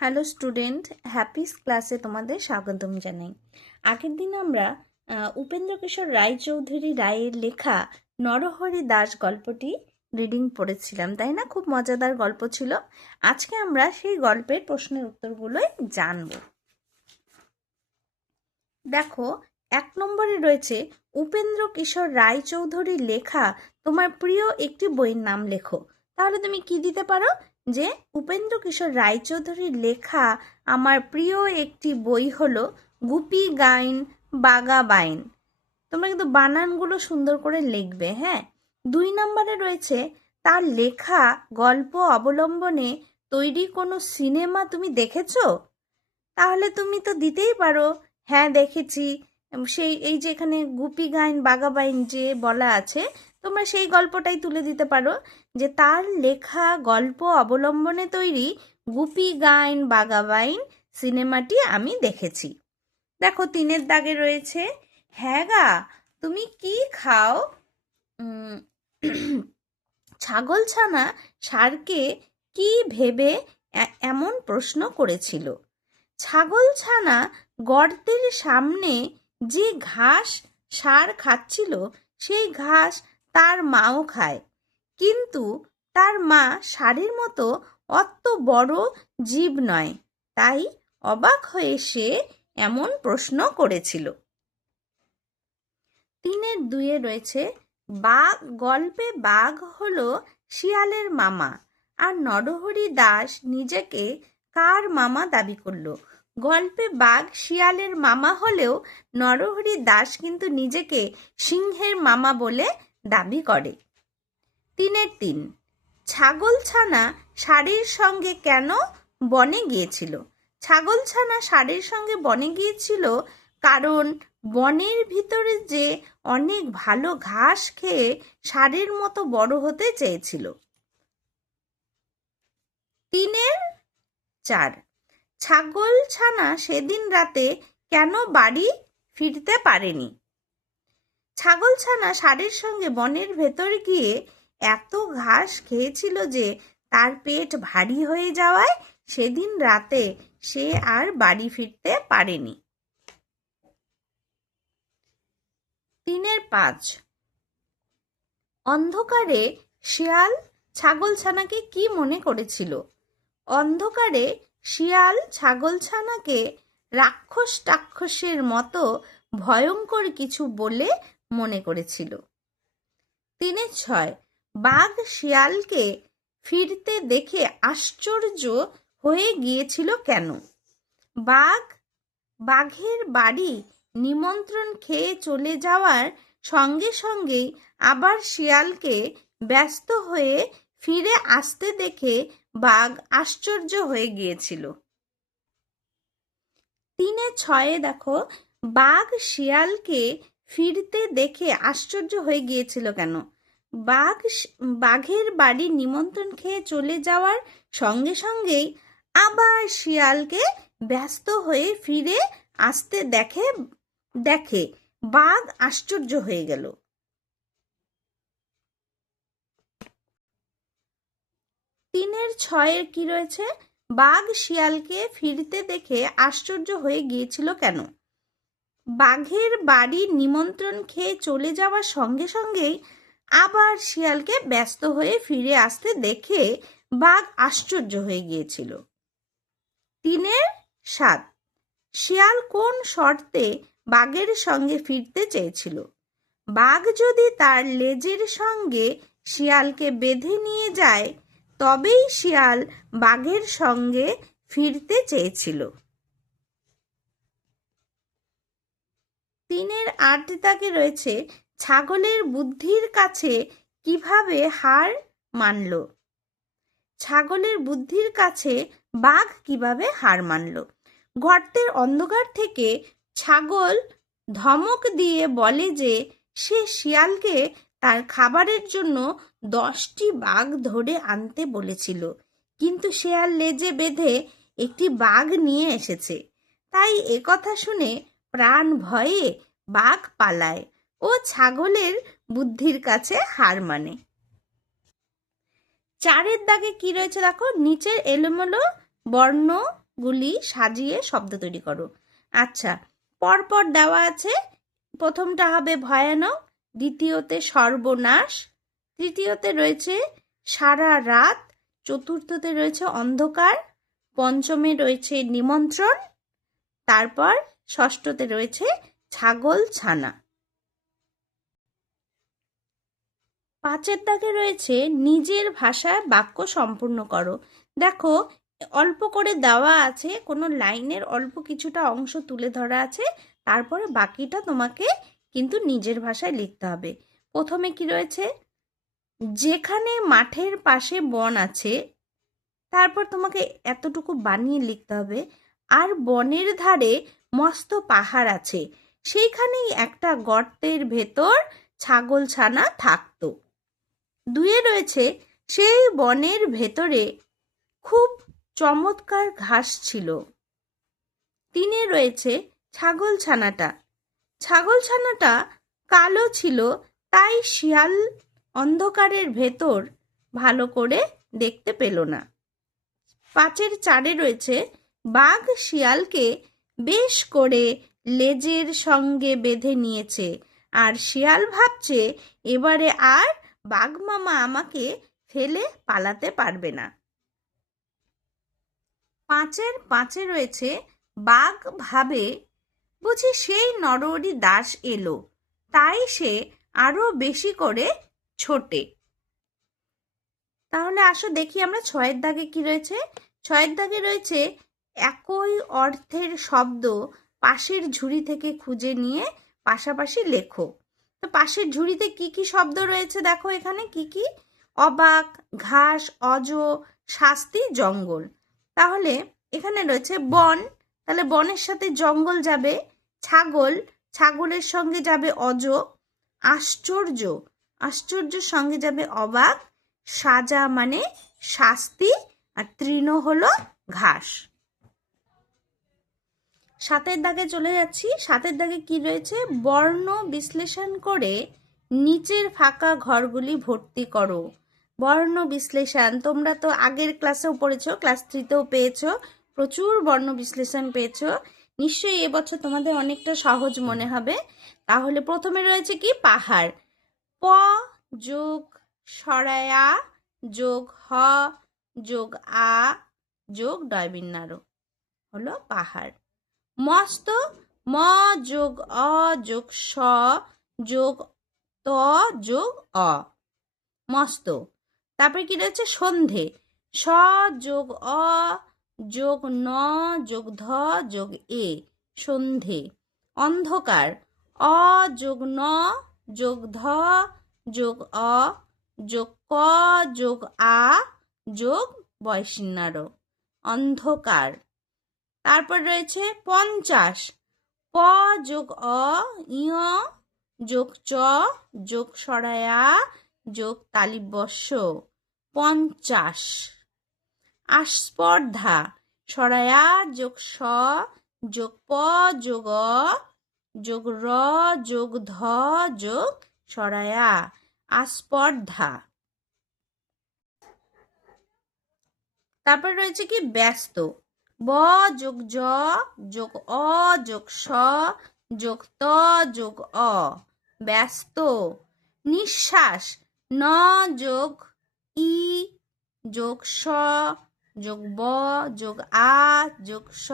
Hello student, Happy's ক্লাসে তোমাদের স্বাগতম জানাই। আগের দিন আমরা উপেন্দ্রকিশোর রায়চৌধুরী রায়ের লেখা নরহরি দাস গল্পটি রিডিং পড়েছিলাম, তাই না? খুব মজাদার গল্প ছিল। আজকে আমরা সেই গল্পের প্রশ্নের উত্তরগুলোই জানব। দেখো, 1 নম্বরে রয়েছে উপেন্দ্রকিশোর রায়চৌধুরীর লেখা তোমার প্রিয় একটি বইয়ের নাম লেখো। তাহলে তুমি কি দিতে পারো যে উপেন্দ্রকিশোর রায়চৌধুরীর লেখা আমার প্রিয় একটি বই হলো গুপি গাইন বাঘা বাইন। তোমরা কিন্তু বানানগুলো সুন্দর করে লিখবে, হ্যাঁ। 2 নম্বরে রয়েছে তার লেখা গল্প অবলম্বনে তৈরি কোনো সিনেমা তুমি দেখেছো? তাহলে তুমি তো দিতেই পারো, হ্যাঁ দেখেছি। সেই এই যে এখানে গুপি গাইন বাঘা বাইন যে বলা আছে, তোমরা সেই গল্পটাই তুলে দিতে পারো যে তার লেখা গল্প অবলম্বনে তৈরি গুপি গাইন বাঘা বাইন সিনেমাটি আমি দেখেছি। দেখো 3 দাগে রয়েছে হ্যাঁ গা তুমি কি খাও? ছাগলছানা ষাঁড়কে কি ভেবে এমন প্রশ্ন করেছিল? ছাগলছানা গর্তের সামনে যে ঘাস ষাঁড় খাচ্ছিল সেই ঘাস তার মাও খায়, কিন্তু তার মা ষাঁড়ের মতো অত বড় জীব নয়, তাই অবাক হয়ে সে এমন প্রশ্ন করেছিল। 3-2 রয়েছে বাঘ গল্পে বাঘ হলো শিয়ালের মামা, আর নরহরি দাস নিজেকে কার মামা দাবি করলো? গল্পে বাঘ শিয়ালের মামা হলেও নরহরি দাস কিন্তু নিজেকে সিংহের মামা বলে দাবি করে। 3-3 ছাগলছানা ষাঁড়ের সঙ্গে কেন বনে গিয়েছিল? ছাগলছানা ষাঁড়ের সঙ্গে বনে গিয়েছিল কারণ বনের ভিতরে যে অনেক ভালো ঘাস খেয়ে ষাঁড়ের মতো বড় হতে চেয়েছিল। 3-4 ছাগলছানা সেদিন রাতে কেন বাড়ি ফিরতে পারেনি? ছাগলছানা ষাঁড়ের সঙ্গে বনের ভেতর গিয়ে এত ঘাস খেয়েছিল যে তার পেট ভারী হয়ে যাওয়ায় সেদিন রাতে সে আর বাড়ি ফিরতে পারেনি। 3-5 অন্ধকারে শিয়াল ছাগলছানাকে কি মনে করেছিল? অন্ধকারে শিয়াল ছাগলছানাকে রাক্ষস টাক্ষসের মতো ভয়ঙ্কর কিছু বলে মনে করেছিল। 3-6 বাঘ শিয়ালকে ফিরতে দেখে আশ্চর্য হয়ে গিয়েছিল কেন? বাঘের বাড়ি নিমন্ত্রণ খেয়ে চলে যাওয়ার সঙ্গে সঙ্গেই আবার শিয়ালকে ব্যস্ত হয়ে ফিরে আসতে দেখে বাঘ আশ্চর্য হয়ে গিয়েছিল। 3-6 দেখো বাঘ শিয়ালকে ফিরতে দেখে আশ্চর্য হয়ে গিয়েছিল কেন? বাঘের বাড়ি নিমন্ত্রণ খেয়ে চলে যাওয়ার সঙ্গে সঙ্গেই আবার শিয়ালকে ব্যস্ত হয়ে ফিরে আসতে দেখে বাঘ আশ্চর্য হয়ে গেল। 3-6 কি রয়েছে? বাঘ শিয়ালকে ফিরতে দেখে আশ্চর্য হয়ে গিয়েছিল কেন? বাঘের বাড়ির নিমন্ত্রণ খেয়ে চলে যাওয়ার সঙ্গে সঙ্গেই আবার শিয়ালকে ব্যস্ত হয়ে ফিরে আসতে দেখে বাঘ আশ্চর্য হয়ে গিয়েছিল। 3-7 শিয়াল কোন শর্তে বাঘের সঙ্গে ফিরতে চেয়েছিল? বাঘ যদি তার লেজের সঙ্গে শিয়ালকে বেঁধে নিয়ে যায় তবেই শিয়াল বাঘের সঙ্গে ফিরতে চেয়েছিল। 3-8 দাগে রয়েছে ছাগলের বুদ্ধির কাছে কিভাবে হার মানল? ছাগলের বুদ্ধির কাছে বাঘ কিভাবে হার মানল? গর্তের অন্ধকার থেকে ছাগল ধমক দিয়ে বলে যে সে শিয়ালকে তার খাবারের জন্য 10টি বাঘ ধরে আনতে বলেছিল, কিন্তু শিয়াল লেজে বেঁধে একটি বাঘ নিয়ে এসেছে। তাই একথা শুনে প্রাণ ভয়ে বাঘ পালায় ও ছাগলের বুদ্ধির কাছে হার মানে। 4 দাগে কি রয়েছে দেখো, নিচের এলোমেলো বর্ণ গুলি সাজিয়ে শব্দ তৈরি করো। আচ্ছা, পরপর দেওয়া আছে। প্রথমটা হবে ভয়ানক, দ্বিতীয়তে সর্বনাশ, তৃতীয়তে রয়েছে সারা রাত, চতুর্থতে রয়েছে অন্ধকার, পঞ্চমে রয়েছে নিমন্ত্রণ, তারপর ষষ্ঠতে রয়েছে ছাগল ছানা। পাঁচের দাগে রয়েছে নিজের ভাষায় বাক্য সম্পূর্ণ করো। দেখো, অল্প করে দেওয়া আছে, কোনো লাইনের অল্প কিছুটা অংশ তুলে ধরা আছে, তারপরে বাকিটা তোমাকে কিন্তু নিজের ভাষায় লিখতে হবে। প্রথমে কি রয়েছে, যেখানে মাঠের পাশে বন আছে, তারপর তোমাকে এতটুকু বানিয়ে লিখতে হবে, আর বনের ধারে মস্ত পাহাড় আছে, সেইখানেই একটা গর্তের ভেতর ছাগল ছানা থাকতো। দুয়ে রয়েছে, সেই বনের ভেতরে খুব চমৎকার ঘাস ছিল। তিনে রয়েছে ছাগলছানাটা কালো ছিল, তাই শিয়াল অন্ধকারের ভেতর ভালো করে দেখতে পেল না। পাঁচের চারে রয়েছে, বাঘ শিয়ালকে বেশ করে লেজের সঙ্গে বেঁধে নিয়েছে, আর শিয়াল ভাবছে এবারে আর বাঘ মামা আমাকে ফেলে পালাতে পারবে না। পাঁচের পাঁচে রয়েছে, বাঘ ভাবে বুঝি সেই নরহরি দাস এলো, তাই সে আরো বেশি করে ছোটে। তাহলে আসো দেখি আমরা ছয়ের দাগে কি রয়েছে। ছয়ের দাগে রয়েছে, একই অর্থের শব্দ পাশের ঝুড়ি থেকে খুঁজে নিয়ে পাশাপাশি লেখো। তো পাশের ঝুড়িতে কি কি শব্দ রয়েছে দেখো, এখানে কি কি, অবাক, ঘাস, অজ, শাস্তি, জঙ্গল। তাহলে এখানে রয়েছে বন, তাহলে বনের সাথে জঙ্গল যাবে, ছাগলের সঙ্গে যাবে অজ, আশ্চর্যের সঙ্গে যাবে অবাক, সাজা মানে শাস্তি, আর তৃণ হলো ঘাস। সাতের দাগে চলে যাচ্ছি। সাতের দাগে কি রয়েছে, বর্ণ বিশ্লেষণ করে নিচের ফাঁকা ঘরগুলি ভর্তি করো। বর্ণ বিশ্লেষণ তোমরা তো আগের ক্লাসেও পড়েছো, ক্লাস 3তেও পেয়েছো, প্রচুর বর্ণ বিশ্লেষণ পেয়েছো, নিশ্চয়ই এবছর তোমাদের অনেকটা সহজ মনে হবে। তাহলে প্রথমে রয়েছে কি, পাহাড়, প যোগ সরায়া যোগ হ যোগ আ যোগ ডয়বিন্যার হলো পাহাড়। মস্ত, ম যোগ অ যোগ স যোগ ত যোগ অ, মস্ত। তারপরে কি রয়েছে, সন্ধে, স যোগ অ যোগ ন যোগ ধ যোগ এ, সন্ধে। অন্ধকার, অ যোগ ন যোগ ধ যোগ অ যোগ ক যোগ আ যোগ বয়সিন্নার, অন্ধকার। তারপর রয়েছে 50, প যোগ অ ইয় যোগ চ যোগ সরায়া যোগ তালিবস্য, 50। আস্পর্ধা, সরায়া যোগ স যোগ প যোগ অ যোগ র যোগ ধ যোগ সরায়া, আস্পর্ধা। তারপর রয়েছে কি, ব্যস্ত, ব যোগ জ যোগ অ যোগ স যোগ ত যোগ অ, ব্যস্ত। নিঃশ্বাস, ন যোগ ই যোগ স যোগ ব যোগ আ যোগ স,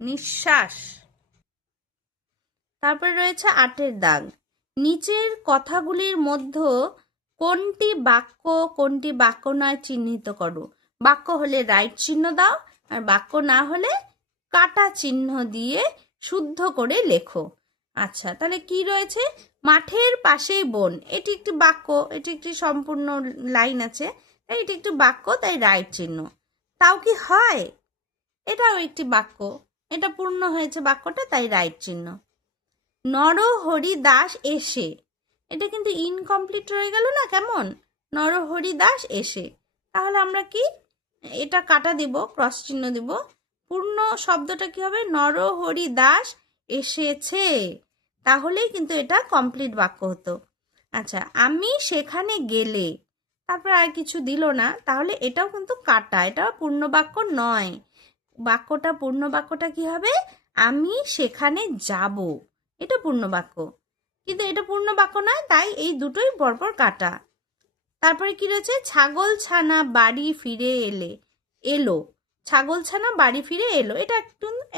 নিঃশ্বাস। তারপর রয়েছে 8এর দাগ, নিচের কথাগুলির মধ্যে কোনটি বাক্য নয় চিহ্নিত করো। বাক্য হলে রাইট চিহ্ন দাও, আর বাক্য না হলে কাটা চিহ্ন দিয়ে শুদ্ধ করে লেখো। আচ্ছা, তাহলে কি রয়েছে, মাঠের পাশেই বন, এটি একটি বাক্য, এটি একটি সম্পূর্ণ লাইন আছে, তাই এটি একটি বাক্য, তাই রাইট চিহ্ন। তাও কি হয়, এটাও একটি বাক্য, এটা পূর্ণ হয়েছে বাক্যটা, তাই রাইট চিহ্ন। নরহরি দাস এসে, এটা কিন্তু ইনকমপ্লিট রয়ে গেল না, কেমন, নরহরি দাস এসে। তাহলে আমরা কি, এটা কাটা দিব, ক্রস চিহ্ন দিব, পূর্ণ শব্দটা কি হবে, নরহরি দাস এসেছে, তাহলেই কিন্তু এটা কমপ্লিট বাক্য হতো। আচ্ছা, আমি সেখানে গেলে, তারপর আর কিছু দিল না, তাহলে এটাও কিন্তু কাটা, এটা পূর্ণ বাক্য নয়। বাক্যটা পূর্ণ বাক্যটা কি হবে? আমি সেখানে যাব, এটা পূর্ণ বাক্য। কিন্তু এটা পূর্ণ বাক্য নয়, তাই এই দুটোই পরপর কাটা। তারপরে কি রয়েছে? ছাগল ছানা বাড়ি ফিরে এলো। ছাগল ছানা বাড়ি ফিরে এলো, এটা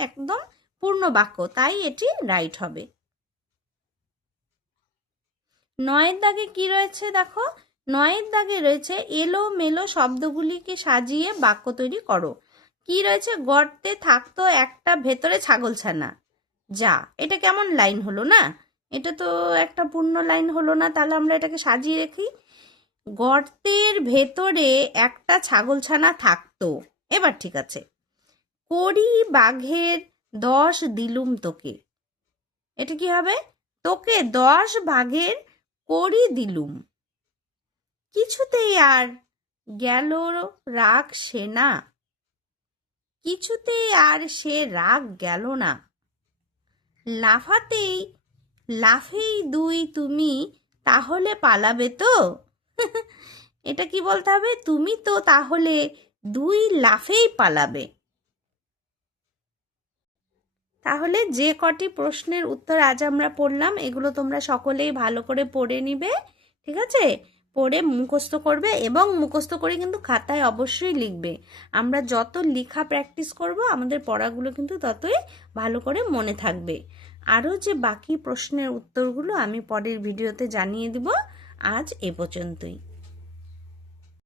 একদম পূর্ণ বাক্য, তাই এটি রাইট হবে। 9 দাগে কি রয়েছে দেখো? 9 দাগে রয়েছে এলো মেলো শব্দগুলিকে সাজিয়ে বাক্য তৈরি করো। কি রয়েছে? গর্তে থাকতো একটা ভেতরে ছাগলছানা। যা, এটা কেমন লাইন হলো না? এটা তো একটা পূর্ণ লাইন হলো না, তাহলে আমরা এটাকে সাজিয়ে রাখি। গর্তের ভেতরে একটা ছাগলছানা থাকতো। এবার ঠিক আছে। কড়ি বাঘের 10 দিলুম তোকে, এটা কি হবে? তোকে 10 বাঘের কড়ি দিলুম। কিছুতেই আর গেল রাগ সে না, কিছুতেই আর সে রাগ গেল না। লাফেই দুই তুমি তাহলে পালাবে তো? এটা কি বলতে হবে? তুমি তো তাহলে 2 লাফেই পালাবে। তাহলে যে কটি প্রশ্নের উত্তর আজ আমরা পড়লাম, এগুলো তোমরা সকলেই ভালো করে পড়ে নিবে, ঠিক আছে? পড়ে মুখস্থ করবে, এবং মুখস্থ করে কিন্তু খাতায় অবশ্যই লিখবে। আমরা যত লেখা প্র্যাকটিস করব, আমাদের পড়াগুলো কিন্তু ততই ভালো করে মনে থাকবে। আরও যে বাকি প্রশ্নের উত্তরগুলো আমি পরের ভিডিওতে জানিয়ে দিব। আজ এ পর্যন্তই।